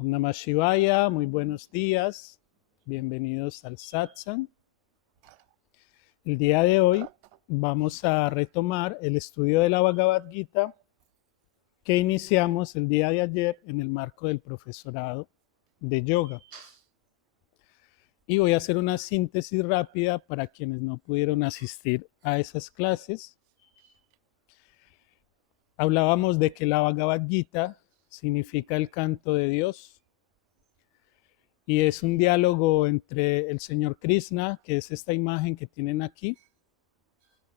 Om Namah Shivaya, muy buenos días, bienvenidos al Satsang. El día de hoy vamos a retomar el estudio de la Bhagavad Gita que iniciamos el día de ayer en el marco del profesorado de yoga. Y voy a hacer una síntesis rápida para quienes no pudieron asistir a esas clases. Hablábamos de que la Bhagavad Gita significa el canto de Dios y es un diálogo entre el Señor Krishna, que es esta imagen que tienen aquí,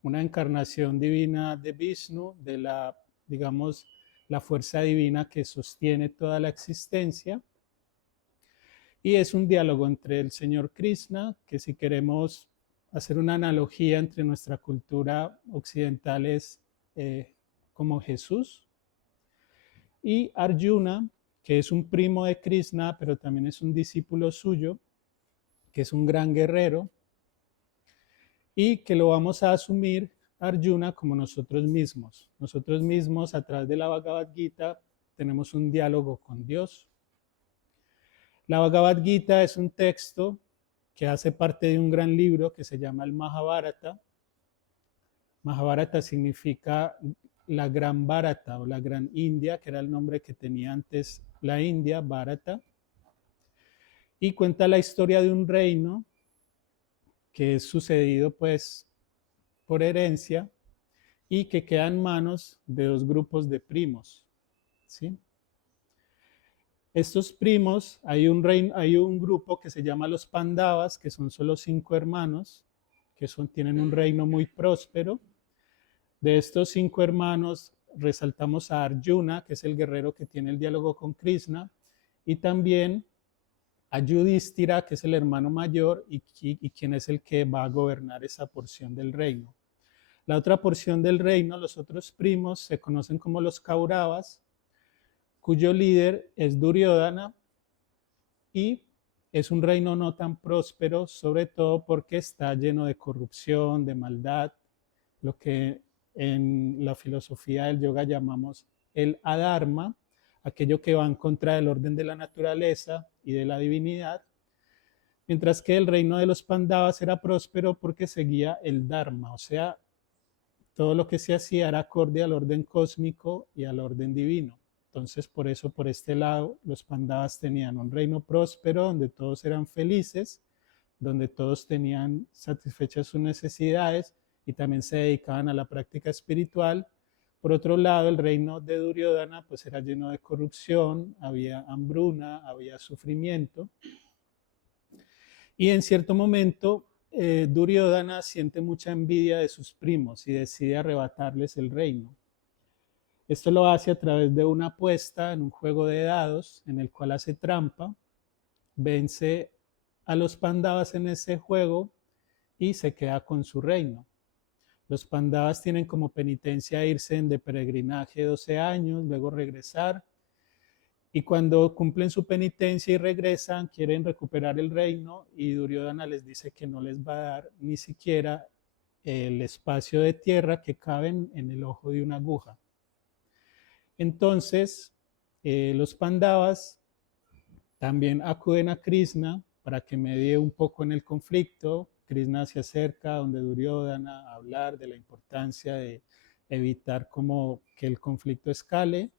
una encarnación divina de Vishnu, de la, digamos, la fuerza divina que sostiene toda la existencia. Y es un diálogo entre el Señor Krishna, que si queremos hacer una analogía entre nuestra cultura occidental es como Jesús, y Arjuna, que es un primo de Krishna, pero también es un discípulo suyo, que es un gran guerrero, y que lo vamos a asumir Arjuna como nosotros mismos. Nosotros mismos, a través de la Bhagavad Gita, tenemos un diálogo con Dios. La Bhagavad Gita es un texto que hace parte de un gran libro que se llama el Mahabharata. Mahabharata significa la gran Bharata o la gran India, que era el nombre que tenía antes la India, Bharata. Y cuenta la historia de un reino que es sucedido pues por herencia y que queda en manos de dos grupos de primos, ¿sí? Estos primos, hay un grupo que se llama los Pandavas, que son solo 5 hermanos, que tienen un reino muy próspero. De estos 5 hermanos resaltamos a Arjuna, que es el guerrero que tiene el diálogo con Krishna, y también a Yudhishthira, que es el hermano mayor y quien es el que va a gobernar esa porción del reino. La otra porción del reino, los otros primos, se conocen como los Kauravas, cuyo líder es Duryodhana, y es un reino no tan próspero, sobre todo porque está lleno de corrupción, de maldad, lo que en la filosofía del yoga llamamos el adharma, aquello que va en contra del orden de la naturaleza y de la divinidad, mientras que el reino de los Pandavas era próspero porque seguía el dharma, o sea, todo lo que se hacía era acorde al orden cósmico y al orden divino. Entonces, por eso, por este lado, los Pandavas tenían un reino próspero donde todos eran felices, donde todos tenían satisfechas sus necesidades y también se dedicaban a la práctica espiritual. Por otro lado, el reino de Duryodhana pues era lleno de corrupción, había hambruna, había sufrimiento. Y en cierto momento, Duryodhana siente mucha envidia de sus primos y decide arrebatarles el reino. Esto lo hace a través de una apuesta en un juego de dados en el cual hace trampa, vence a los Pandavas en ese juego y se queda con su reino. Los Pandavas tienen como penitencia irse de peregrinaje 12 años, luego regresar, y cuando cumplen su penitencia y regresan, quieren recuperar el reino y Duryodhana les dice que no les va a dar ni siquiera el espacio de tierra que caben en el ojo de una aguja. Entonces, los Pandavas también acuden a Krishna para que medie un poco en el conflicto. Krishna se acerca donde Duryodhana a hablar de la importancia de evitar como que el conflicto escale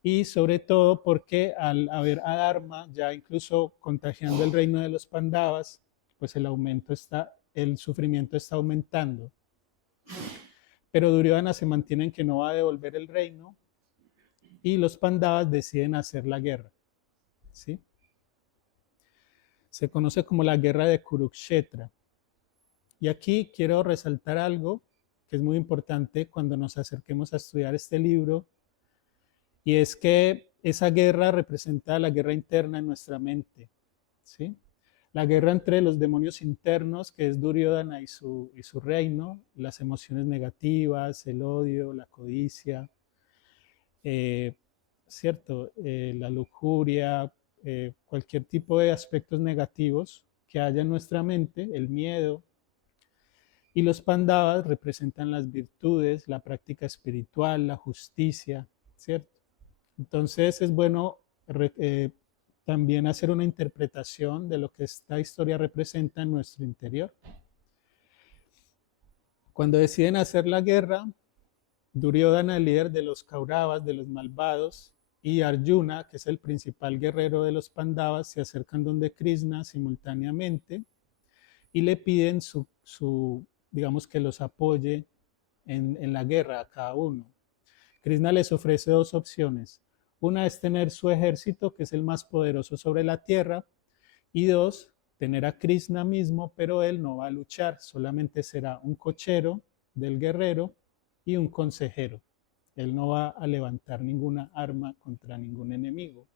y sobre todo porque al haber adharma, ya incluso contagiando el reino de los Pandavas, pues el sufrimiento está aumentando. Pero Duryodhana se mantiene en que no va a devolver el reino y los Pandavas deciden hacer la guerra, ¿sí? Se conoce como la guerra de Kurukshetra. Y aquí quiero resaltar algo que es muy importante cuando nos acerquemos a estudiar este libro, y es que esa guerra representa la guerra interna en nuestra mente, ¿sí? La guerra entre los demonios internos, que es Duryodhana y su reino, las emociones negativas, el odio, la codicia, ¿cierto? La lujuria, cualquier tipo de aspectos negativos que haya en nuestra mente, el miedo. Y los Pandavas representan las virtudes, la práctica espiritual, la justicia, ¿cierto? Entonces es bueno también hacer una interpretación de lo que esta historia representa en nuestro interior. Cuando deciden hacer la guerra, Duryodhana, el líder de los Kauravas, de los malvados, y Arjuna, que es el principal guerrero de los Pandavas, se acercan donde Krishna simultáneamente y le piden digamos, que los apoye en la guerra a cada uno. Krishna les ofrece dos opciones. Una es tener su ejército, que es el más poderoso sobre la tierra, y dos, tener a Krishna mismo, pero él no va a luchar, solamente será un cochero del guerrero y un consejero. Él no va a levantar ninguna arma contra ningún enemigo.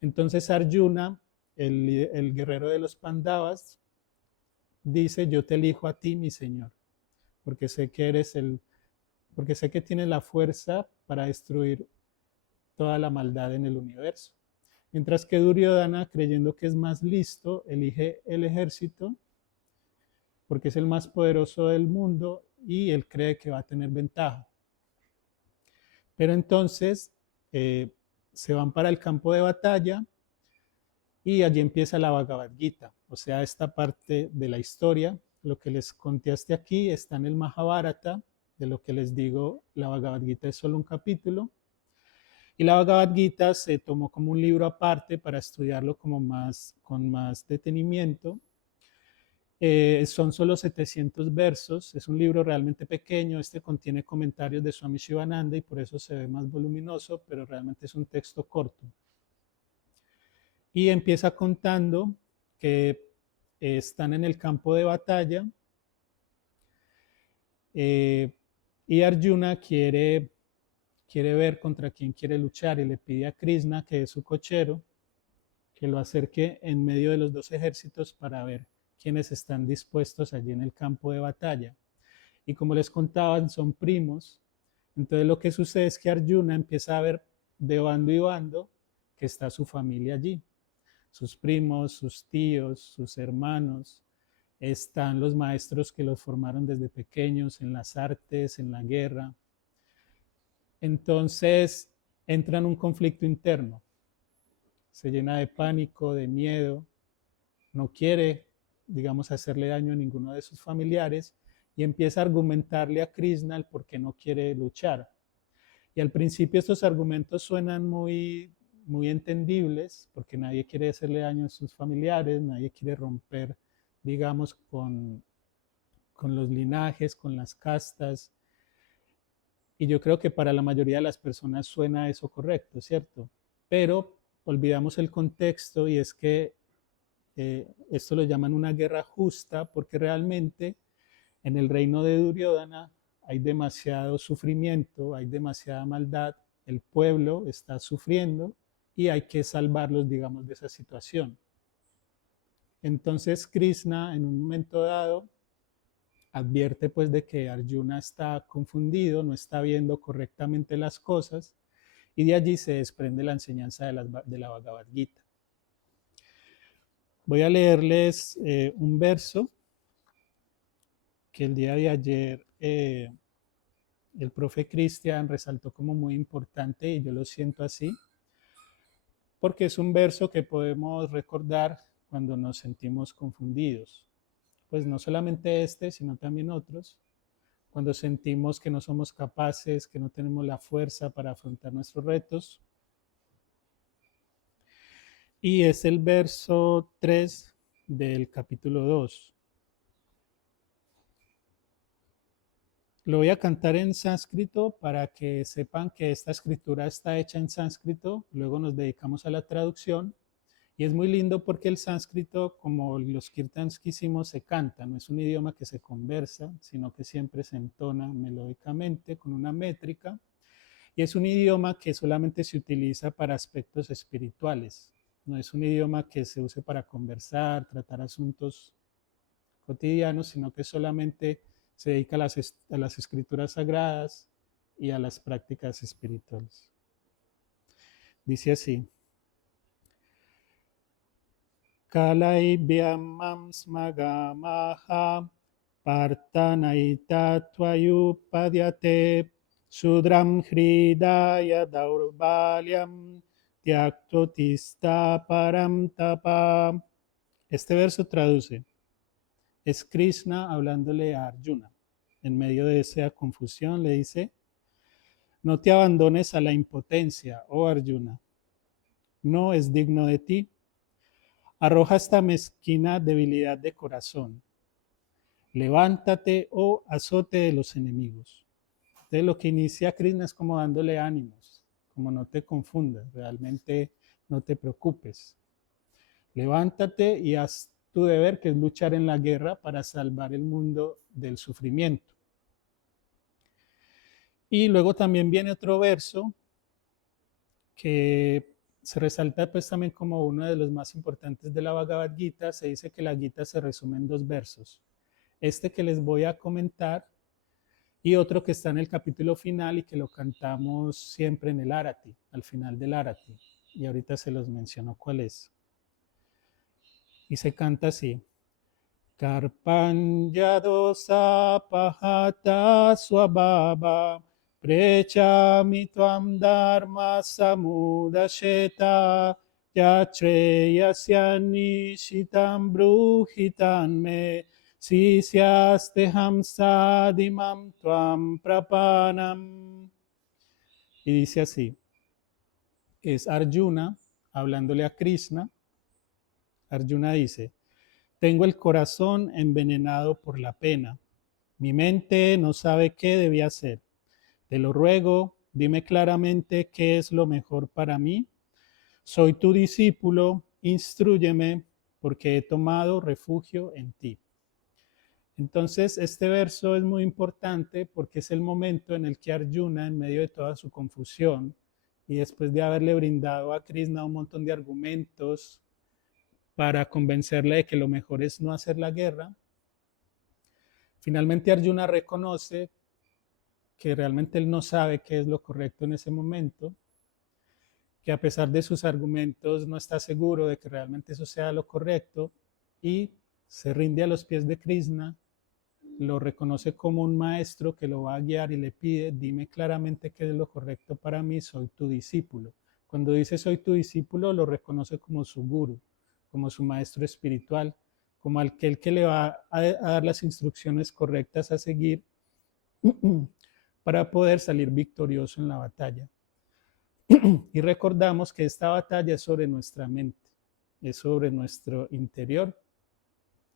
Entonces Arjuna, el guerrero de los Pandavas, dice: yo te elijo a ti, mi señor, porque sé que tienes la fuerza para destruir toda la maldad en el universo. Mientras que Duryodhana, creyendo que es más listo, elige el ejército porque es el más poderoso del mundo y él cree que va a tener ventaja. Pero entonces se van para el campo de batalla y allí empieza la Bhagavad Gita, o sea, esta parte de la historia. Lo que les conté hasta aquí está en el Mahabharata. De lo que les digo, la Bhagavad Gita es solo un capítulo. Y la Bhagavad Gita se tomó como un libro aparte para estudiarlo con más detenimiento. Son solo 700 versos, es un libro realmente pequeño. Este contiene comentarios de Swami Shivananda y por eso se ve más voluminoso, pero realmente es un texto corto. Y empieza contando que están en el campo de batalla y Arjuna quiere ver contra quién quiere luchar y le pide a Krishna, que es su cochero, que lo acerque en medio de los dos ejércitos para ver quiénes están dispuestos allí en el campo de batalla. Y como les contaban, son primos. Entonces lo que sucede es que Arjuna empieza a ver de bando y bando que está su familia allí. Sus primos, sus tíos, sus hermanos. Están los maestros que los formaron desde pequeños en las artes, en la guerra. Entonces entra en un conflicto interno. Se llena de pánico, de miedo. No quiere, digamos, hacerle daño a ninguno de sus familiares y empieza a argumentarle a Krishna el por qué no quiere luchar. Y al principio estos argumentos suenan muy, muy entendibles, porque nadie quiere hacerle daño a sus familiares, nadie quiere romper, digamos, con los linajes, con las castas. Y yo creo que para la mayoría de las personas suena eso correcto, ¿cierto? Pero olvidamos el contexto, y es que esto lo llaman una guerra justa porque realmente en el reino de Duryodhana hay demasiado sufrimiento, hay demasiada maldad, el pueblo está sufriendo y hay que salvarlos, digamos, de esa situación. Entonces Krishna, en un momento dado, advierte pues de que Arjuna está confundido, no está viendo correctamente las cosas, y de allí se desprende la enseñanza de la Bhagavad Gita. Voy a leerles un verso que el día de ayer el profe Cristian resaltó como muy importante, y yo lo siento así, porque es un verso que podemos recordar cuando nos sentimos confundidos. Pues no solamente este, sino también otros, cuando sentimos que no somos capaces, que no tenemos la fuerza para afrontar nuestros retos. Y es el verso 3 del capítulo 2. Lo voy a cantar en sánscrito para que sepan que esta escritura está hecha en sánscrito. Luego nos dedicamos a la traducción. Y es muy lindo porque el sánscrito, como los kirtans que hicimos, se canta. No es un idioma que se conversa, sino que siempre se entona melódicamente con una métrica. Y es un idioma que solamente se utiliza para aspectos espirituales. No es un idioma que se use para conversar, tratar asuntos cotidianos, sino que solamente se dedica a las escrituras sagradas y a las prácticas espirituales. Dice así: Kalai vyamam smagamaha partanaita tvayupadyate sudram hridaya daurbalyam tyaktotista param tapa. Este verso traduce, es Krishna hablándole a Arjuna. En medio de esa confusión le dice, no te abandones a la impotencia, oh Arjuna, no es digno de ti. Arroja esta mezquina debilidad de corazón. Levántate, oh azote de los enemigos. Entonces lo que inicia Krishna es como dándole ánimos, como no te confundas, realmente no te preocupes. Levántate y haz tu deber, que es luchar en la guerra para salvar el mundo del sufrimiento. Y luego también viene otro verso que se resalta pues también como uno de los más importantes de la Bhagavad Gita. Se dice que la Gita se resume en 2 versos. Este que les voy a comentar y otro que está en el capítulo final y que lo cantamos siempre en el Arati, al final del Arati. Y ahorita se los menciono cuál es. Y se canta así. Karpanyadosa pahata swabhava prechami tvam dharma samudasheta yachreyasya nishitam bruhitan me sisyaste hamsadimam tvam prapanam. Y dice así, es Arjuna hablándole a Krishna. Arjuna dice, tengo el corazón envenenado por la pena. Mi mente no sabe qué debía hacer. Te lo ruego, dime claramente qué es lo mejor para mí. Soy tu discípulo, instrúyeme, porque he tomado refugio en ti. Entonces, este verso es muy importante porque es el momento en el que Arjuna, en medio de toda su confusión, y después de haberle brindado a Krishna un montón de argumentos para convencerle de que lo mejor es no hacer la guerra, finalmente Arjuna reconoce que realmente él no sabe qué es lo correcto en ese momento, que a pesar de sus argumentos no está seguro de que realmente eso sea lo correcto y se rinde a los pies de Krishna, lo reconoce como un maestro que lo va a guiar y le pide, dime claramente qué es lo correcto para mí, soy tu discípulo. Cuando dice soy tu discípulo, lo reconoce como su guru, como su maestro espiritual, como aquel que le va a dar las instrucciones correctas a seguir para poder salir victorioso en la batalla. Y recordamos que esta batalla es sobre nuestra mente, es sobre nuestro interior.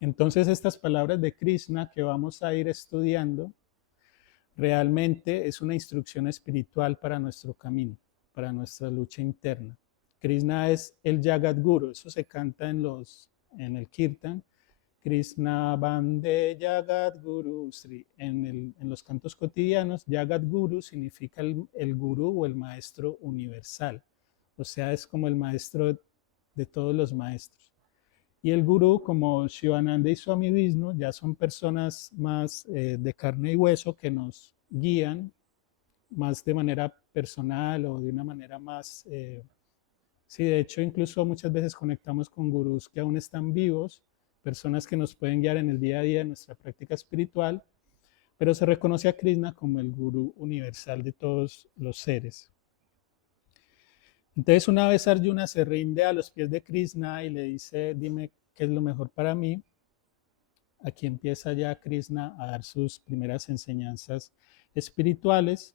Entonces estas palabras de Krishna que vamos a ir estudiando realmente es una instrucción espiritual para nuestro camino, para nuestra lucha interna. Krishna es el Jagat Guru, eso se canta en el Kirtan. Krishna Bande Jagat Guru Sri. En los cantos cotidianos, Jagat Guru significa el gurú o el maestro universal. O sea, es como el maestro de todos los maestros. Y el gurú, como Shivananda y Swami Vishnu, ya son personas más de carne y hueso que nos guían más de manera personal o de una manera más... sí, de hecho, incluso muchas veces conectamos con gurús que aún están vivos, personas que nos pueden guiar en el día a día en nuestra práctica espiritual, pero se reconoce a Krishna como el gurú universal de todos los seres. Entonces, una vez Arjuna se rinde a los pies de Krishna y le dice, dime qué es lo mejor para mí, aquí empieza ya Krishna a dar sus primeras enseñanzas espirituales.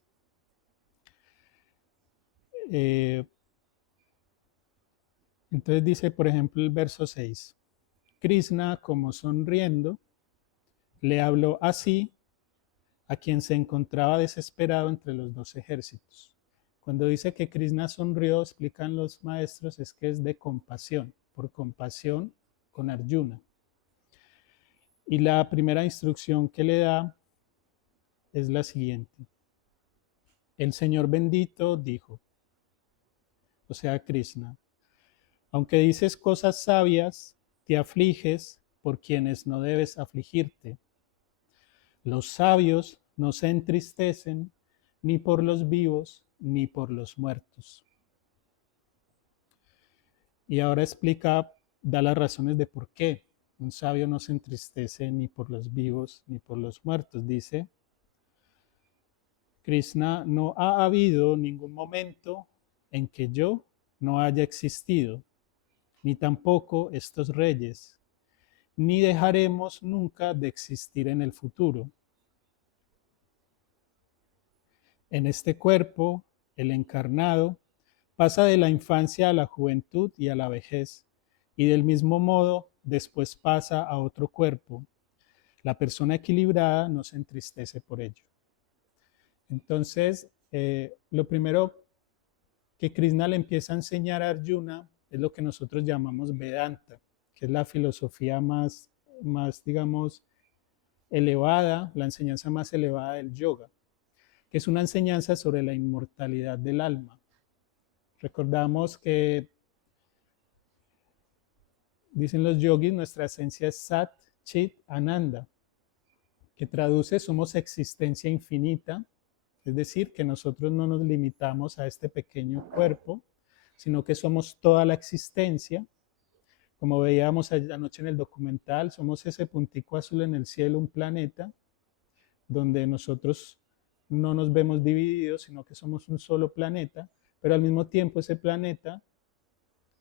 Entonces dice, por ejemplo, el verso 6, Krishna, como sonriendo, le habló así a quien se encontraba desesperado entre los 2 ejércitos. Cuando dice que Krishna sonrió, explican los maestros, es que es de compasión, por compasión con Arjuna. Y la primera instrucción que le da es la siguiente. El Señor bendito dijo, o sea, Krishna, aunque dices cosas sabias, te afliges por quienes no debes afligirte. Los sabios no se entristecen ni por los vivos ni por los muertos. Y ahora explica, da las razones de por qué un sabio no se entristece ni por los vivos ni por los muertos. Dice, Krishna, no ha habido ningún momento en que yo no haya existido, ni tampoco estos reyes, ni dejaremos nunca de existir en el futuro. En este cuerpo, el encarnado pasa de la infancia a la juventud y a la vejez, y del mismo modo después pasa a otro cuerpo. La persona equilibrada no se entristece por ello. Entonces, lo primero que Krishna le empieza a enseñar a Arjuna es lo que nosotros llamamos Vedanta, que es la filosofía más digamos, elevada, la enseñanza más elevada del yoga, que es una enseñanza sobre la inmortalidad del alma. Recordamos que, dicen los yogis, nuestra esencia es Sat, Chit, Ananda, que traduce somos existencia infinita, es decir, que nosotros no nos limitamos a este pequeño cuerpo, sino que somos toda la existencia. Como veíamos anoche en el documental, somos ese puntico azul en el cielo, un planeta, donde nosotros no nos vemos divididos, sino que somos un solo planeta, pero al mismo tiempo ese planeta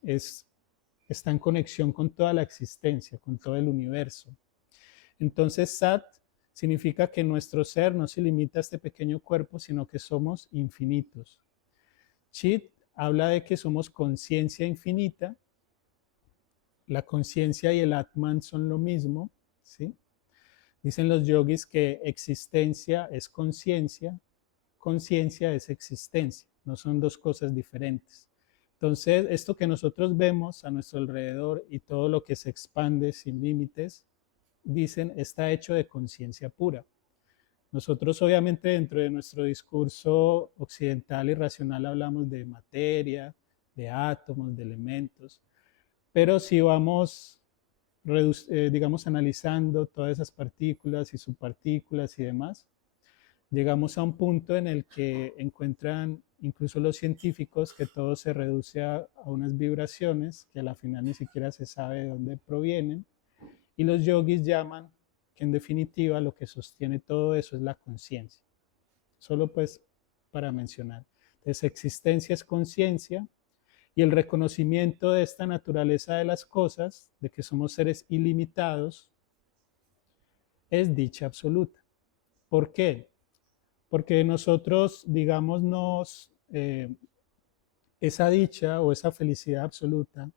está en conexión con toda la existencia, con todo el universo. Entonces, Sat significa que nuestro ser no se limita a este pequeño cuerpo, sino que somos infinitos. Chit habla de que somos conciencia infinita. La conciencia y el Atman son lo mismo, ¿sí? Dicen los yogis que existencia es conciencia, conciencia es existencia, no son dos cosas diferentes. Entonces, esto que nosotros vemos a nuestro alrededor y todo lo que se expande sin límites, dicen, está hecho de conciencia pura. Nosotros obviamente dentro de nuestro discurso occidental y racional hablamos de materia, de átomos, de elementos, pero si vamos, digamos, analizando todas esas partículas y subpartículas y demás, llegamos a un punto en el que encuentran incluso los científicos que todo se reduce a unas vibraciones que a la final ni siquiera se sabe de dónde provienen, y los yogis llaman que en definitiva lo que sostiene todo eso es la conciencia. Solo pues para mencionar. Entonces, existencia es conciencia, y el reconocimiento de esta naturaleza de las cosas, de que somos seres ilimitados, es dicha absoluta. ¿Por qué? Porque nosotros, digamos, esa dicha o esa felicidad absoluta,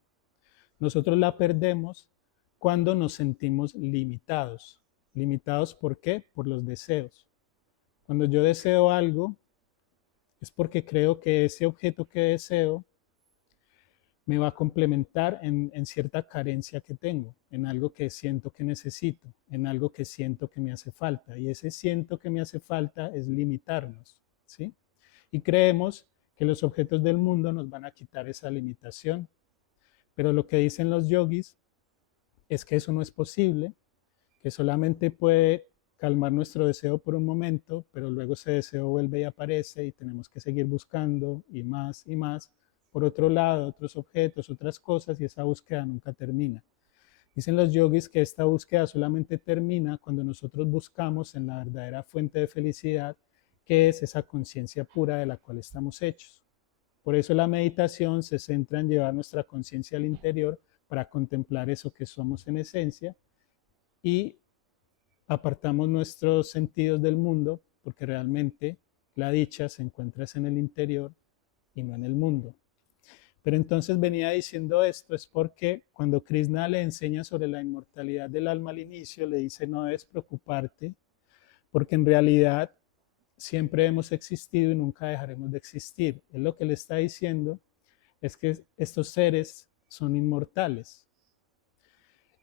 nosotros la perdemos cuando nos sentimos limitados. ¿Limitados por qué? Por los deseos. Cuando yo deseo algo, es porque creo que ese objeto que deseo me va a complementar en cierta carencia que tengo, en algo que siento que necesito, en algo que siento que me hace falta. Y ese siento que me hace falta es limitarnos, ¿sí? Y creemos que los objetos del mundo nos van a quitar esa limitación. Pero lo que dicen los yogis es que eso no es posible, que solamente puede calmar nuestro deseo por un momento, pero luego ese deseo vuelve y aparece y tenemos que seguir buscando y más por otro lado, otros objetos, otras cosas, y esa búsqueda nunca termina. Dicen los yogis que esta búsqueda solamente termina cuando nosotros buscamos en la verdadera fuente de felicidad, que es esa conciencia pura de la cual estamos hechos. Por eso la meditación se centra en llevar nuestra conciencia al interior para contemplar eso que somos en esencia, y apartamos nuestros sentidos del mundo, porque realmente la dicha se encuentra en el interior y no en el mundo. Pero entonces venía diciendo esto es porque cuando Krishna le enseña sobre la inmortalidad del alma al inicio, le dice no debes preocuparte, porque en realidad siempre hemos existido y nunca dejaremos de existir. Él lo que le está diciendo es que estos seres son inmortales.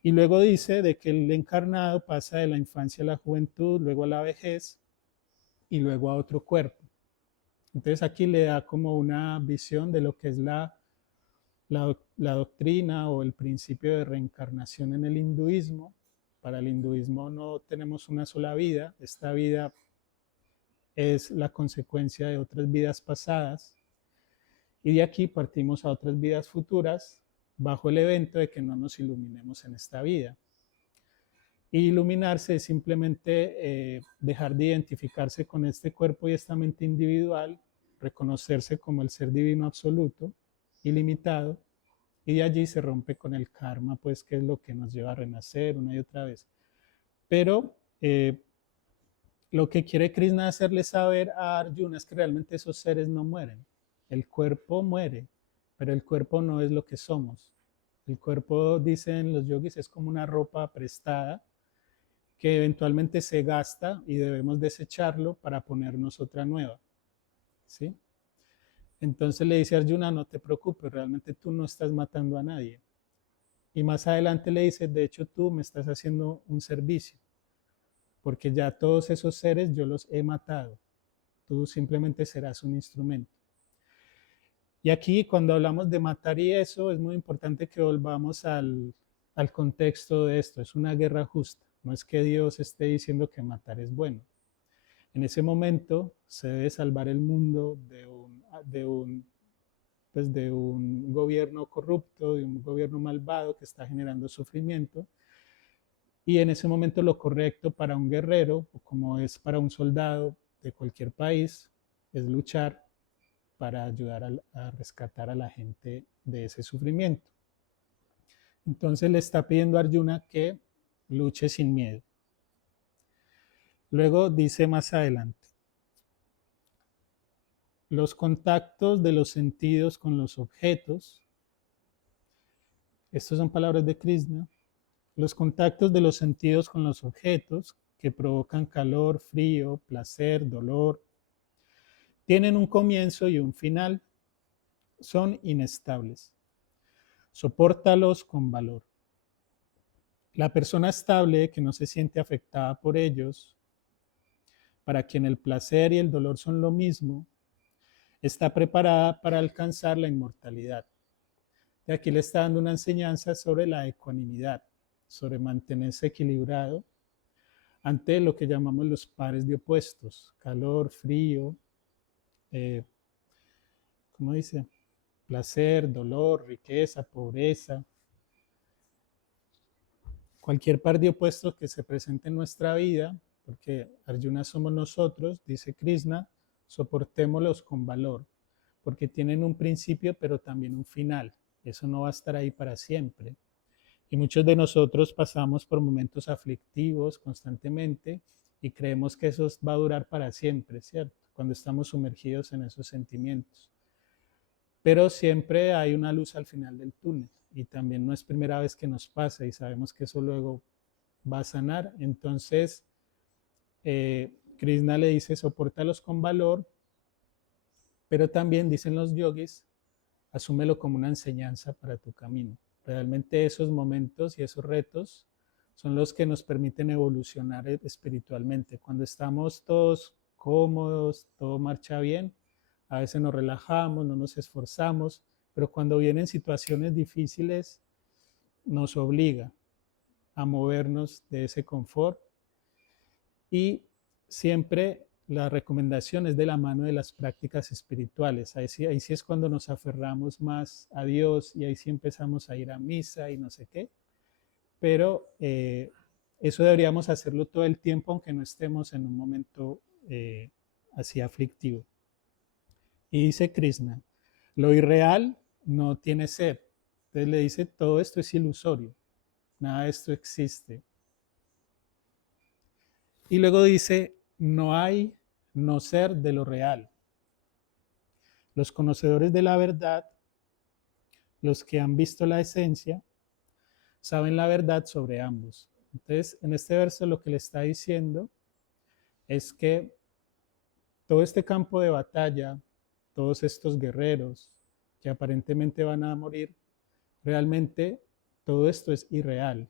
Y luego dice de que el encarnado pasa de la infancia a la juventud, luego a la vejez y luego a otro cuerpo. Entonces aquí le da como una visión de lo que es la doctrina o el principio de reencarnación en el hinduismo. Para el hinduismo no tenemos una sola vida, esta vida es la consecuencia de otras vidas pasadas, y de aquí partimos a otras vidas futuras bajo el evento de que no nos iluminemos en esta vida. Y iluminarse es simplemente dejar de identificarse con este cuerpo y esta mente individual, reconocerse como el ser divino absoluto, ilimitado, y de allí se rompe con el karma, pues que es lo que nos lleva a renacer una y otra vez. Pero lo que quiere Krishna hacerle saber a Arjuna es que realmente esos seres no mueren. El cuerpo muere, pero el cuerpo no es lo que somos. El cuerpo, dicen los yogis, es como una ropa prestada que eventualmente se gasta y debemos desecharlo para ponernos otra nueva. ¿Sí? Entonces le dice a Arjuna, no te preocupes, realmente tú no estás matando a nadie. Y más adelante le dice, de hecho tú me estás haciendo un servicio, porque ya todos esos seres yo los he matado. Tú simplemente serás un instrumento. Y aquí cuando hablamos de matar y eso, es muy importante que volvamos al contexto de esto. Es una guerra justa. No es que Dios esté diciendo que matar es bueno. En ese momento se debe salvar el mundo de un gobierno corrupto, de un gobierno malvado que está generando sufrimiento. Y en ese momento lo correcto para un guerrero, o como es para un soldado de cualquier país, es luchar para ayudar a rescatar a la gente de ese sufrimiento. Entonces le está pidiendo a Arjuna que luche sin miedo. Luego dice más adelante, los contactos de los sentidos con los objetos, estas son palabras de Krishna, los contactos de los sentidos con los objetos que provocan calor, frío, placer, dolor, tienen un comienzo y un final, son inestables. Sopórtalos con valor. La persona estable que no se siente afectada por ellos, para quien el placer y el dolor son lo mismo, está preparada para alcanzar la inmortalidad. Y aquí le está dando una enseñanza sobre la ecuanimidad, sobre mantenerse equilibrado ante lo que llamamos los pares de opuestos, calor, frío, ¿cómo dice? Placer, dolor, riqueza, pobreza. Cualquier par de opuestos que se presente en nuestra vida, porque Arjuna somos nosotros, dice Krishna, soportémoslos con valor, porque tienen un principio pero también un final. Eso no va a estar ahí para siempre. Y muchos de nosotros pasamos por momentos aflictivos constantemente y creemos que eso va a durar para siempre, ¿cierto? Cuando estamos sumergidos en esos sentimientos. Pero siempre hay una luz al final del túnel y también no es primera vez que nos pasa y sabemos que eso luego va a sanar. Entonces, Krishna le dice, sopórtalos con valor, pero también dicen los yogis, asúmelo como una enseñanza para tu camino. Realmente esos momentos y esos retos son los que nos permiten evolucionar espiritualmente. Cuando estamos todos cómodos, todo marcha bien, a veces nos relajamos, no nos esforzamos, pero cuando vienen situaciones difíciles nos obliga a movernos de ese confort y siempre la recomendación es de la mano de las prácticas espirituales. Ahí sí es cuando nos aferramos más a Dios y ahí sí empezamos a ir a misa y no sé qué. Pero eso deberíamos hacerlo todo el tiempo, aunque no estemos en un momento así aflictivo. Y dice Krishna, lo irreal no tiene ser. Entonces le dice, todo esto es ilusorio, nada de esto existe. Y luego dice, no hay no ser de lo real. Los conocedores de la verdad, los que han visto la esencia, saben la verdad sobre ambos. Entonces, en este verso lo que le está diciendo es que todo este campo de batalla, todos estos guerreros que aparentemente van a morir, realmente todo esto es irreal.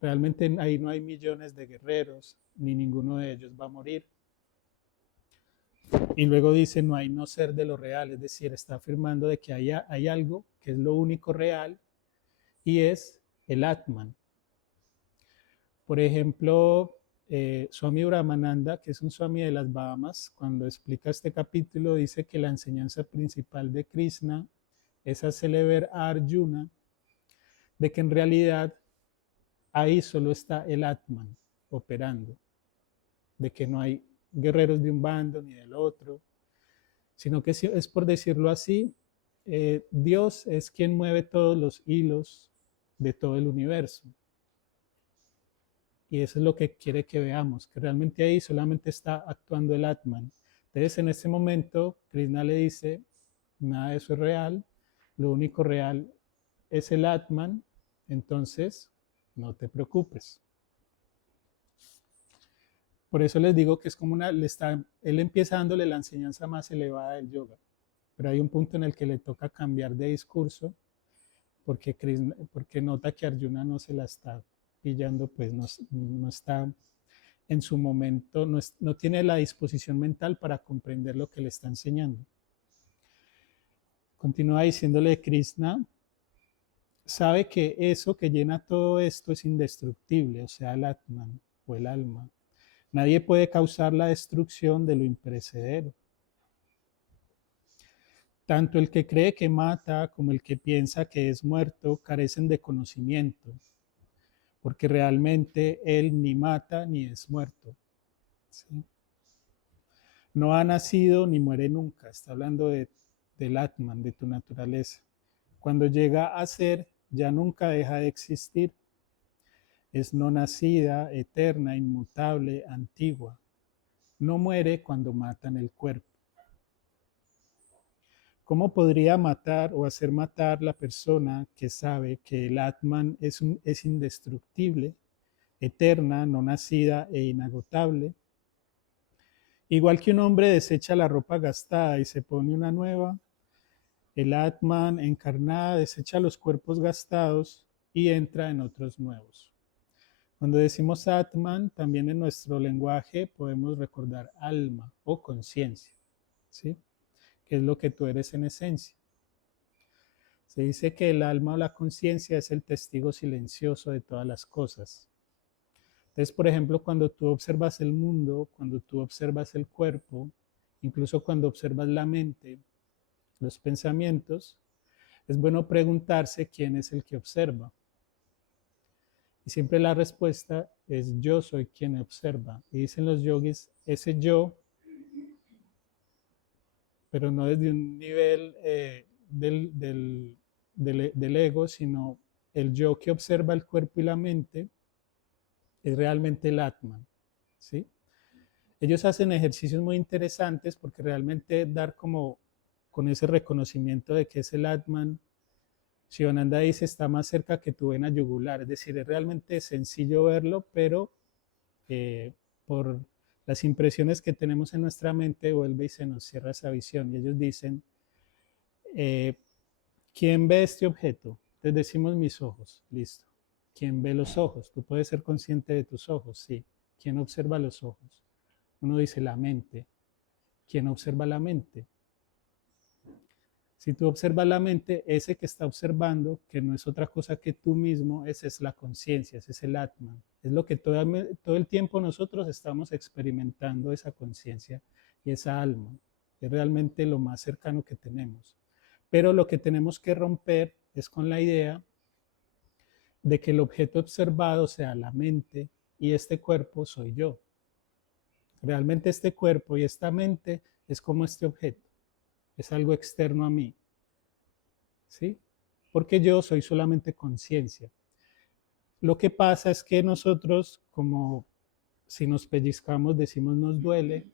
Realmente ahí no hay millones de guerreros, ni ninguno de ellos va a morir. Y luego dice, no hay no ser de lo real, es decir, está afirmando de que hay algo que es lo único real y es el Atman. Por ejemplo, Swami Brahmananda, que es un Swami de las Bahamas, cuando explica este capítulo dice que la enseñanza principal de Krishna es hacerle ver a Arjuna de que en realidad ahí solo está el Atman operando, de que no hay guerreros de un bando ni del otro, sino que es por decirlo así, Dios es quien mueve todos los hilos de todo el universo. Y eso es lo que quiere que veamos, que realmente ahí solamente está actuando el Atman. Entonces, en ese momento, Krishna le dice, nada de eso es real, lo único real es el Atman, entonces no te preocupes. Por eso les digo que es como él empieza dándole la enseñanza más elevada del yoga, pero hay un punto en el que le toca cambiar de discurso porque nota que Arjuna no se la está pillando, pues no está en su momento, no tiene la disposición mental para comprender lo que le está enseñando. Continúa diciéndole Krishna, sabe que eso que llena todo esto es indestructible, o sea, el Atman o el alma. Nadie puede causar la destrucción de lo imperecedero. Tanto el que cree que mata como el que piensa que es muerto carecen de conocimiento, porque realmente él ni mata ni es muerto. ¿Sí? No ha nacido ni muere nunca, está hablando del Atman, de tu naturaleza. Cuando llega a ser, ya nunca deja de existir. Es no nacida, eterna, inmutable, antigua. No muere cuando matan el cuerpo. ¿Cómo podría matar o hacer matar la persona que sabe que el Atman es indestructible, eterna, no nacida e inagotable? Igual que un hombre desecha la ropa gastada y se pone una nueva, el Atman encarnada desecha los cuerpos gastados y entra en otros nuevos. Cuando decimos Atman, también en nuestro lenguaje podemos recordar alma o conciencia, ¿sí? Que es lo que tú eres en esencia. Se dice que el alma o la conciencia es el testigo silencioso de todas las cosas. Entonces, por ejemplo, cuando tú observas el mundo, cuando tú observas el cuerpo, incluso cuando observas la mente, los pensamientos, es bueno preguntarse quién es el que observa. Y siempre la respuesta es yo soy quien observa. Y dicen los yogis, ese yo, pero no desde un nivel del ego, sino el yo que observa el cuerpo y la mente, es realmente el Atman, ¿sí? Ellos hacen ejercicios muy interesantes porque realmente dar como con ese reconocimiento de que es el Atman, Shivananda dice está más cerca que tu vena yugular, es decir, es realmente sencillo verlo, pero por las impresiones que tenemos en nuestra mente vuelve y se nos cierra esa visión. Y ellos dicen, ¿quién ve este objeto? Entonces decimos mis ojos, listo. ¿Quién ve los ojos? Tú puedes ser consciente de tus ojos, sí. ¿Quién observa los ojos? Uno dice la mente. ¿Quién observa la mente? Si tú observas la mente, ese que está observando, que no es otra cosa que tú mismo, esa es la conciencia, ese es el Atman. Es lo que todo el tiempo nosotros estamos experimentando esa conciencia y esa alma. Es realmente lo más cercano que tenemos. Pero lo que tenemos que romper es con la idea de que el objeto observado sea la mente y este cuerpo soy yo. Realmente este cuerpo y esta mente es como este objeto. Es algo externo a mí, ¿sí? Porque yo soy solamente conciencia. Lo que pasa es que nosotros, como si nos pellizcamos, decimos nos duele,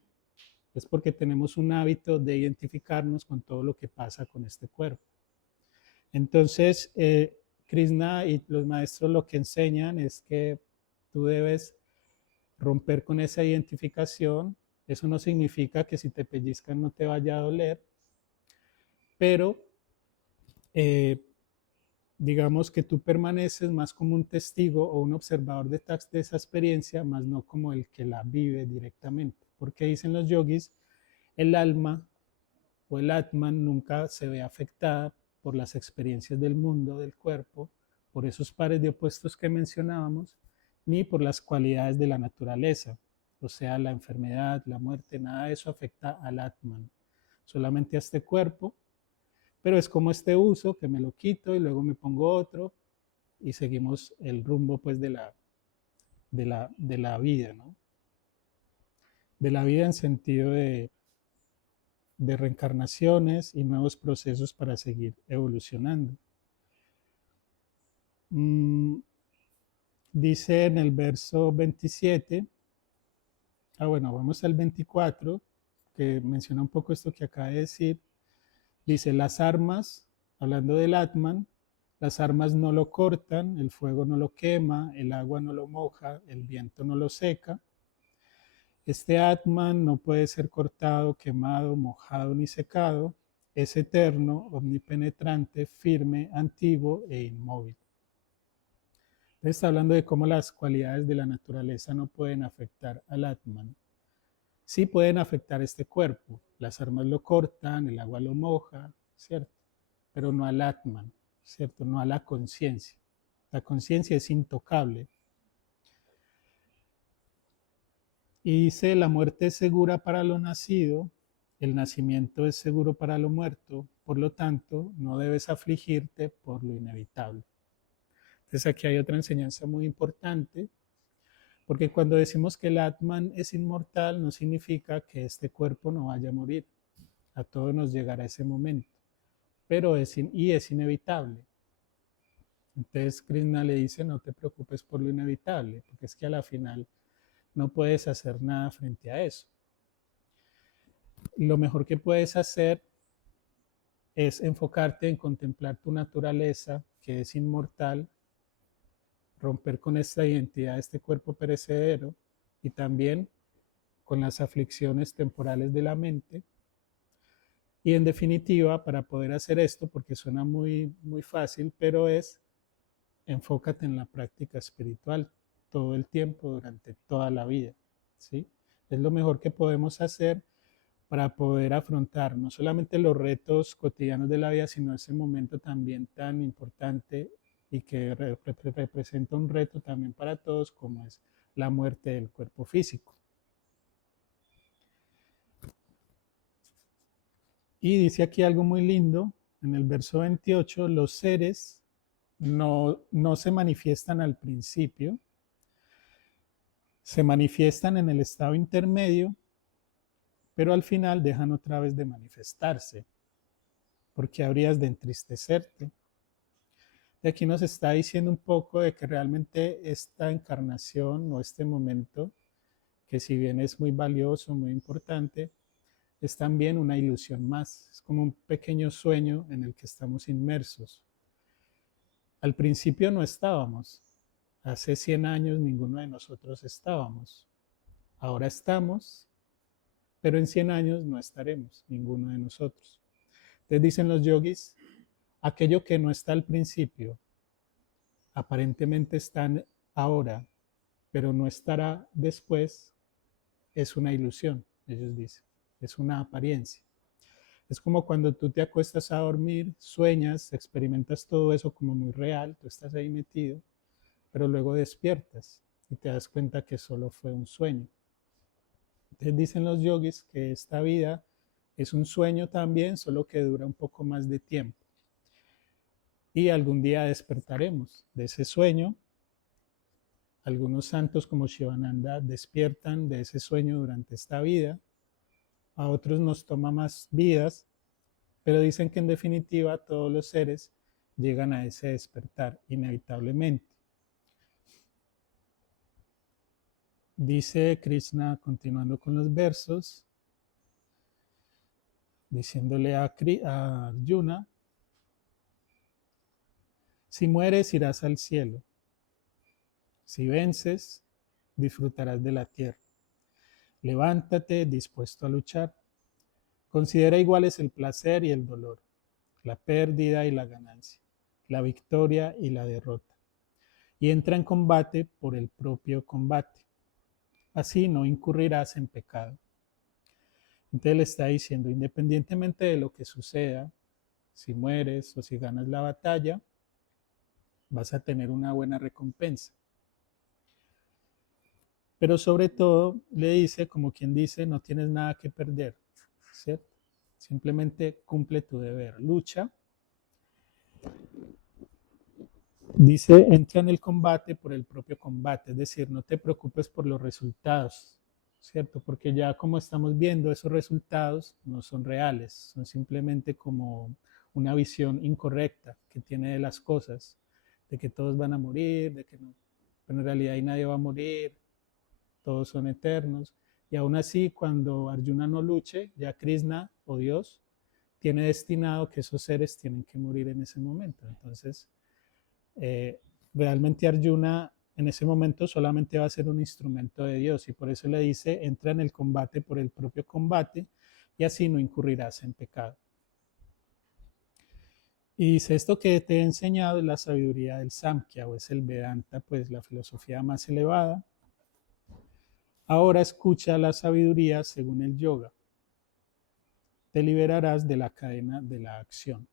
es porque tenemos un hábito de identificarnos con todo lo que pasa con este cuerpo. Entonces, Krishna y los maestros lo que enseñan es que tú debes romper con esa identificación. Eso no significa que si te pellizcan no te vaya a doler, pero digamos que tú permaneces más como un testigo o un observador de esa experiencia, más no como el que la vive directamente. Porque dicen los yogis, el alma o el Atman nunca se ve afectada por las experiencias del mundo, del cuerpo, por esos pares de opuestos que mencionábamos, ni por las cualidades de la naturaleza, o sea, la enfermedad, la muerte, nada de eso afecta al Atman, solamente a este cuerpo, pero es como este uso que me lo quito y luego me pongo otro y seguimos el rumbo pues de la vida, ¿no? De la vida en sentido de reencarnaciones y nuevos procesos para seguir evolucionando. Dice en el verso 27, bueno, vamos al 24, que menciona un poco esto que acaba de decir. Dice, las armas, hablando del Atman, las armas no lo cortan, el fuego no lo quema, el agua no lo moja, el viento no lo seca. Este Atman no puede ser cortado, quemado, mojado ni secado. Es eterno, omnipenetrante, firme, antiguo e inmóvil. Entonces está hablando de cómo las cualidades de la naturaleza no pueden afectar al Atman. Sí pueden afectar este cuerpo. Las armas lo cortan, el agua lo moja, ¿cierto? Pero no al Atman, ¿cierto? No a la conciencia. La conciencia es intocable. Y dice, la muerte es segura para lo nacido, el nacimiento es seguro para lo muerto, por lo tanto, no debes afligirte por lo inevitable. Entonces aquí hay otra enseñanza muy importante, porque cuando decimos que el Atman es inmortal, no significa que este cuerpo no vaya a morir. A todos nos llegará ese momento, pero es inevitable. Entonces Krishna le dice, no te preocupes por lo inevitable, porque es que a la final no puedes hacer nada frente a eso. Lo mejor que puedes hacer es enfocarte en contemplar tu naturaleza, que es inmortal, romper con esta identidad de este cuerpo perecedero y también con las aflicciones temporales de la mente. Y en definitiva, para poder hacer esto, porque suena muy, muy fácil, pero es enfócate en la práctica espiritual todo el tiempo, durante toda la vida, ¿sí? Es lo mejor que podemos hacer para poder afrontar no solamente los retos cotidianos de la vida, sino ese momento también tan importante y que representa un reto también para todos, como es la muerte del cuerpo físico. Y dice aquí algo muy lindo, en el verso 28, los seres no se manifiestan al principio, se manifiestan en el estado intermedio, pero al final dejan otra vez de manifestarse, porque habrías de entristecerte. Y aquí nos está diciendo un poco de que realmente esta encarnación o este momento, que si bien es muy valioso, muy importante, es también una ilusión más, es como un pequeño sueño en el que estamos inmersos. Al principio no estábamos, hace 100 años ninguno de nosotros estábamos, ahora estamos, pero en 100 años no estaremos, ninguno de nosotros. Entonces dicen los yogis, aquello que no está al principio, aparentemente está ahora, pero no estará después, es una ilusión, ellos dicen, es una apariencia. Es como cuando tú te acuestas a dormir, sueñas, experimentas todo eso como muy real, tú estás ahí metido, pero luego despiertas y te das cuenta que solo fue un sueño. Entonces dicen los yogis que esta vida es un sueño también, solo que dura un poco más de tiempo. Y algún día despertaremos de ese sueño. Algunos santos como Shivananda despiertan de ese sueño durante esta vida. A otros nos toma más vidas, pero dicen que en definitiva todos los seres llegan a ese despertar inevitablemente. Dice Krishna, continuando con los versos, diciéndole a Arjuna, si mueres irás al cielo, si vences disfrutarás de la tierra. Levántate dispuesto a luchar. Considera iguales el placer y el dolor, la pérdida y la ganancia, la victoria y la derrota, y entra en combate por el propio combate. Así no incurrirás en pecado. Entonces le está diciendo, independientemente de lo que suceda, si mueres o si ganas la batalla, vas a tener una buena recompensa. Pero sobre todo le dice, como quien dice, no tienes nada que perder, ¿cierto? Simplemente cumple tu deber, lucha. Dice, entra en el combate por el propio combate, es decir, no te preocupes por los resultados, ¿cierto? Porque ya como estamos viendo, esos resultados no son reales, son simplemente como una visión incorrecta que tiene de las cosas, de que todos van a morir, de que no, pero en realidad ahí nadie va a morir, todos son eternos. Y aún así, cuando Arjuna no luche, ya Krishna o Dios tiene destinado que esos seres tienen que morir en ese momento. Entonces, eh, realmente Arjuna en ese momento solamente va a ser un instrumento de Dios y por eso le dice, entra en el combate por el propio combate y así no incurrirás en pecado. Y dice, esto que te he enseñado es la sabiduría del Samkhya o es el Vedanta, pues la filosofía más elevada. Ahora escucha la sabiduría según el yoga. Te liberarás de la cadena de la acción.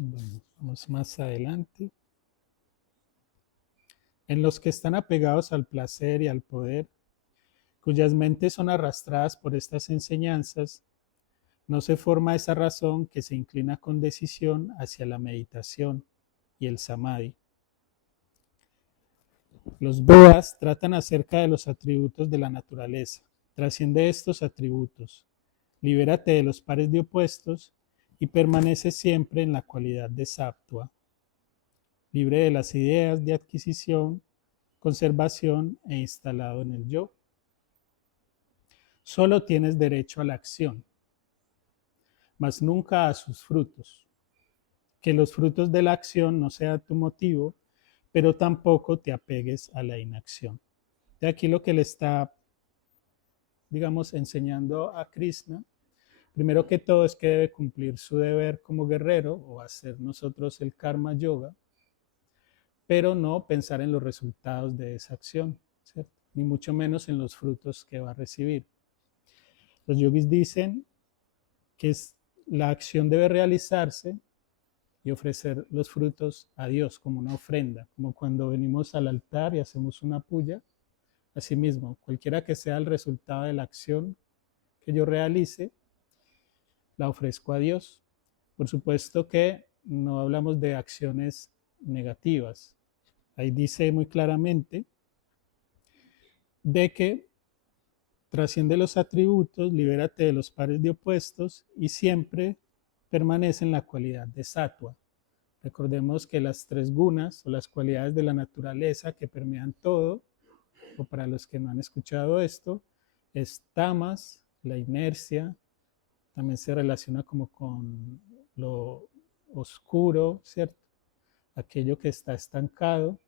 Bueno, vamos más adelante. En los que están apegados al placer y al poder, cuyas mentes son arrastradas por estas enseñanzas, no se forma esa razón que se inclina con decisión hacia la meditación y el samadhi. Los Vedas tratan acerca de los atributos de la naturaleza. Trasciende estos atributos. Libérate de los pares de opuestos y permanece siempre en la cualidad de sattva, libre de las ideas de adquisición, conservación e instalado en el yo. Solo tienes derecho a la acción, mas nunca a sus frutos. Que los frutos de la acción no sean tu motivo, pero tampoco te apegues a la inacción. De aquí lo que le está, digamos, enseñando a Krishna, primero que todo es que debe cumplir su deber como guerrero o hacer nosotros el karma yoga, pero no pensar en los resultados de esa acción, ¿cierto? Ni mucho menos en los frutos que va a recibir. Los yogis dicen que la acción debe realizarse y ofrecer los frutos a Dios como una ofrenda, como cuando venimos al altar y hacemos una puya. Asimismo, cualquiera que sea el resultado de la acción que yo realice, la ofrezco a Dios. Por supuesto que no hablamos de acciones negativas. Ahí dice muy claramente de que trasciende los atributos, libérate de los pares de opuestos y siempre permanece en la cualidad de sattva. Recordemos que las tres gunas o las cualidades de la naturaleza que permean todo, o para los que no han escuchado esto, es tamas, la inercia, también se relaciona como con lo oscuro, ¿cierto? Aquello que está estancado.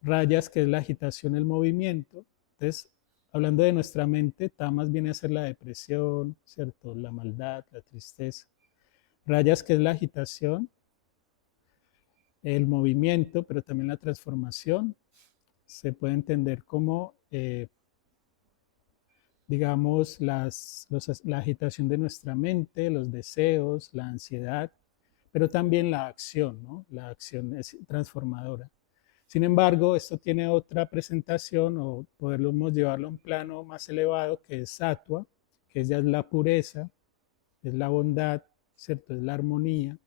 Rayas, que es la agitación, el movimiento. Entonces, hablando de nuestra mente, tamas viene a ser la depresión, ¿cierto? La maldad, la tristeza. Rayas, que es la agitación, el movimiento, pero también la transformación. Se puede entender como, digamos, la agitación de nuestra mente, los deseos, la ansiedad, pero también la acción, ¿no? La acción es transformadora. Sin embargo, esto tiene otra presentación o podemos llevarlo a un plano más elevado que es sattva, que ya es la pureza, es la bondad, ¿cierto? Es la armonía.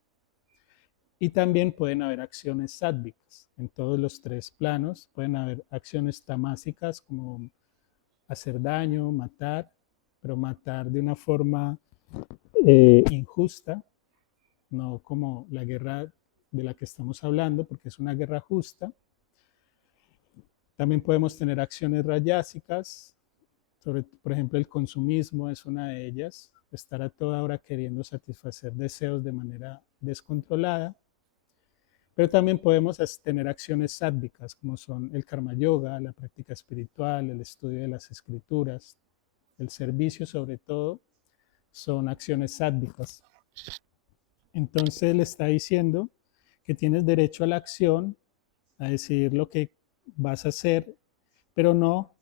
Y también pueden haber acciones sádvicas. En todos los tres planos pueden haber acciones tamásicas como hacer daño, matar, pero matar de una forma injusta, no como la guerra de la que estamos hablando, porque es una guerra justa. También podemos tener acciones rayásicas, por ejemplo, el consumismo es una de ellas, estar a toda hora queriendo satisfacer deseos de manera descontrolada. Pero también podemos tener acciones sádvicas, como son el karma yoga, la práctica espiritual, el estudio de las escrituras, el servicio sobre todo, son acciones sádvicas. Entonces le está diciendo que tienes derecho a la acción, a decidir lo que vas a hacer, pero no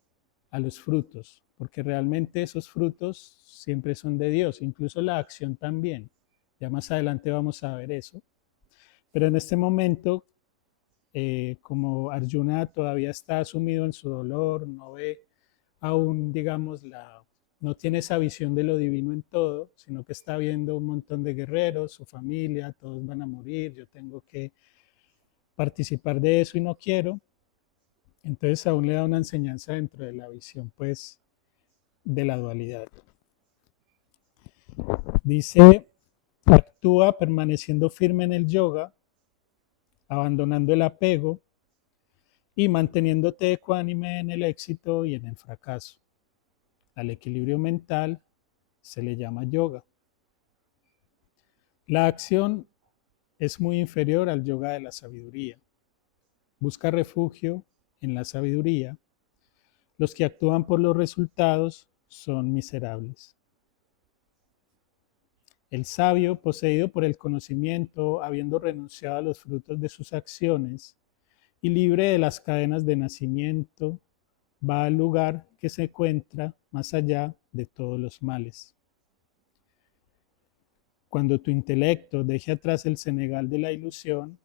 a los frutos, porque realmente esos frutos siempre son de Dios, incluso la acción también. Ya más adelante vamos a ver eso. Pero en este momento, como Arjuna todavía está sumido en su dolor, no ve aún, digamos, no tiene esa visión de lo divino en todo, sino que está viendo un montón de guerreros, su familia, todos van a morir, yo tengo que participar de eso y no quiero. Entonces aún le da una enseñanza dentro de la visión, pues, de la dualidad. Dice, actúa permaneciendo firme en el yoga, abandonando el apego y manteniéndote ecuánime en el éxito y en el fracaso. Al equilibrio mental se le llama yoga. La acción es muy inferior al yoga de la sabiduría. Busca refugio en la sabiduría. Los que actúan por los resultados son miserables. El sabio, poseído por el conocimiento, habiendo renunciado a los frutos de sus acciones y libre de las cadenas de nacimiento, va al lugar que se encuentra más allá de todos los males. Cuando tu intelecto deje atrás el cenagal de la ilusión,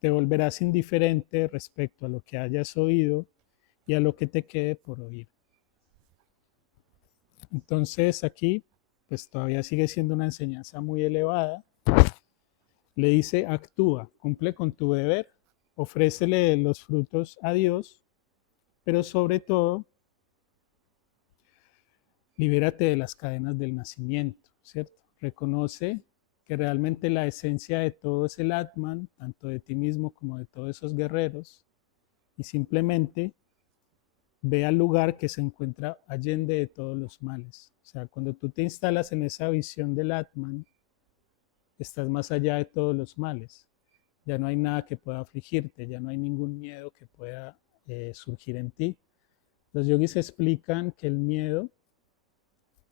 te volverás indiferente respecto a lo que hayas oído y a lo que te quede por oír. Entonces aquí, pues todavía sigue siendo una enseñanza muy elevada. Le dice, actúa, cumple con tu deber, ofrécele los frutos a Dios, pero sobre todo, libérate de las cadenas del nacimiento, ¿cierto? Reconoce que realmente la esencia de todo es el Atman, tanto de ti mismo como de todos esos guerreros, y simplemente ve al lugar que se encuentra allende de todos los males. O sea, cuando tú te instalas en esa visión del Atman, estás más allá de todos los males. Ya no hay nada que pueda afligirte, ya no hay ningún miedo que pueda surgir en ti. Los yogis explican que el miedo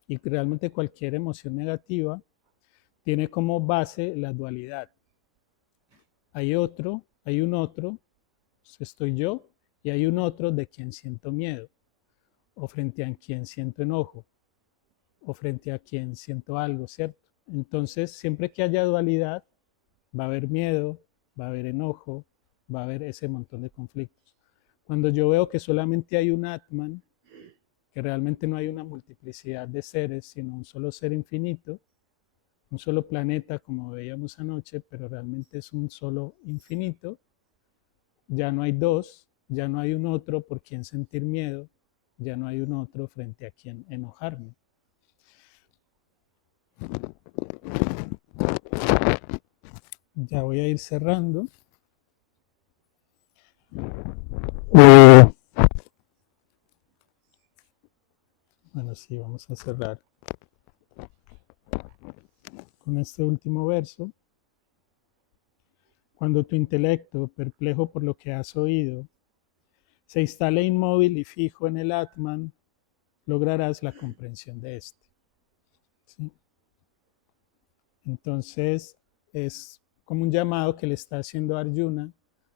y realmente cualquier emoción negativa tiene como base la dualidad. Hay un otro, estoy yo, y hay un otro de quien siento miedo, o frente a quien siento enojo, o frente a quien siento algo, ¿cierto? Entonces, siempre que haya dualidad, va a haber miedo, va a haber enojo, va a haber ese montón de conflictos. Cuando yo veo que solamente hay un Atman, que realmente no hay una multiplicidad de seres, sino un solo ser infinito, un solo planeta, como veíamos anoche, pero realmente es un solo infinito, ya no hay dos, ya no hay un otro por quien sentir miedo, ya no hay un otro frente a quien enojarme. Ya voy a ir cerrando. Bueno, sí, vamos a cerrar con este último verso. Cuando tu intelecto, perplejo por lo que has oído, se instale inmóvil y fijo en el Atman, lograrás la comprensión de este. ¿Sí? Entonces, es como un llamado que le está haciendo Arjuna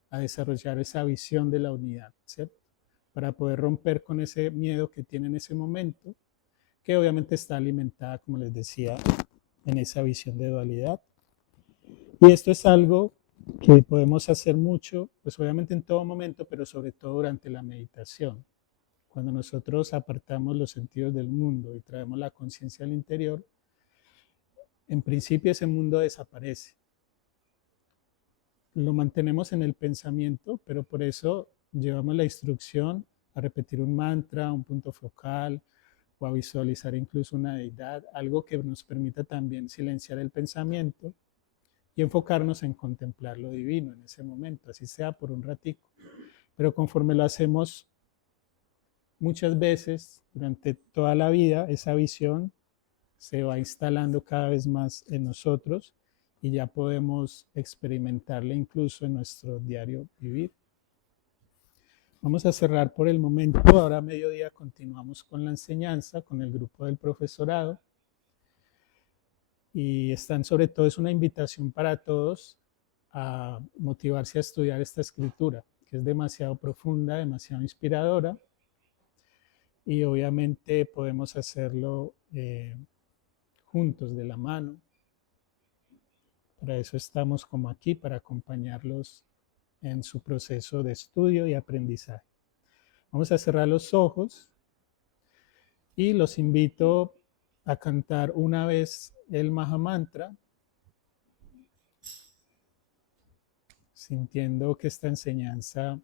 a desarrollar esa visión de la unidad, ¿cierto? Para poder romper con ese miedo que tiene en ese momento, que obviamente está alimentada, como les decía, en esa visión de dualidad. Y esto es algo que podemos hacer mucho, pues obviamente en todo momento, pero sobre todo durante la meditación. Cuando nosotros apartamos los sentidos del mundo y traemos la conciencia al interior, en principio ese mundo desaparece. Lo mantenemos en el pensamiento, pero por eso llevamos la instrucción a repetir un mantra, un punto focal, o a visualizar incluso una deidad, algo que nos permita también silenciar el pensamiento y enfocarnos en contemplar lo divino en ese momento, así sea por un ratico. Pero conforme lo hacemos muchas veces durante toda la vida, esa visión se va instalando cada vez más en nosotros y ya podemos experimentarla incluso en nuestro diario vivir. Vamos a cerrar por el momento. Ahora a mediodía continuamos con la enseñanza, con el grupo del profesorado. Y están sobre todo, es una invitación para todos a motivarse a estudiar esta escritura, que es demasiado profunda, demasiado inspiradora. Y obviamente podemos hacerlo juntos, de la mano. Para eso estamos como aquí, para acompañarlos en su proceso de estudio y aprendizaje. Vamos a cerrar los ojos Y los invito a cantar una vez el Mahamantra, sintiendo que esta enseñanza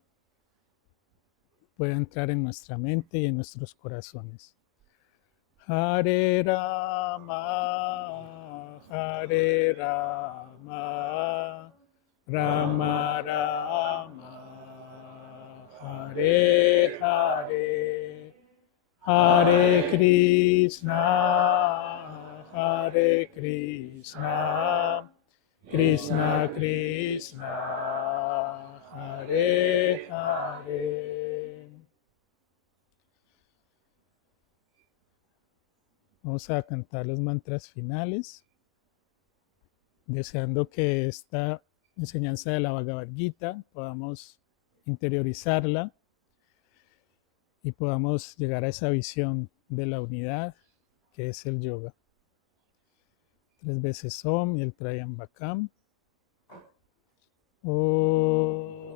pueda entrar en nuestra mente y en nuestros corazones. Hare Rama, Hare Rama, Rama Rama, Hare Hare, Hare Krishna, Hare Krishna, Krishna Krishna, Hare Hare. Vamos a cantar los mantras finales, deseando que esta enseñanza de la Bhagavad Gita podamos interiorizarla y podamos llegar a esa visión de la unidad que es el yoga. 3 veces Om y el Trayambakam. Om.